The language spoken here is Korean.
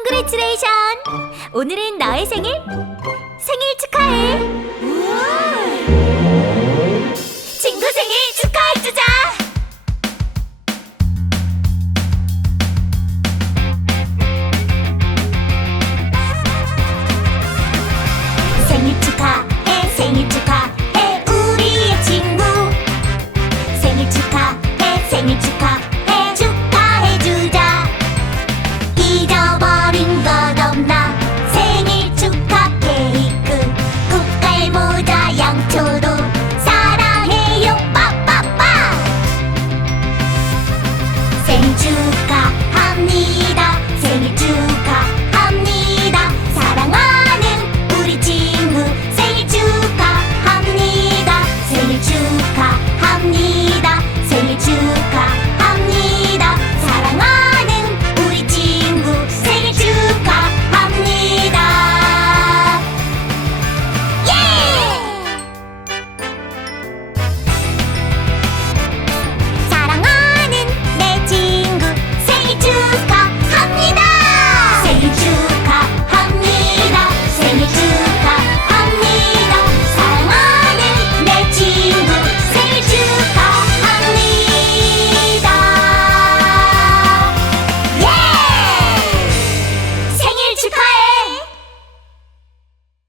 컨그레츄레이션! 오늘은 너의 생일! 생일 축하해! 친구 생일 축하해주자! 생일 축하해 생일 축하해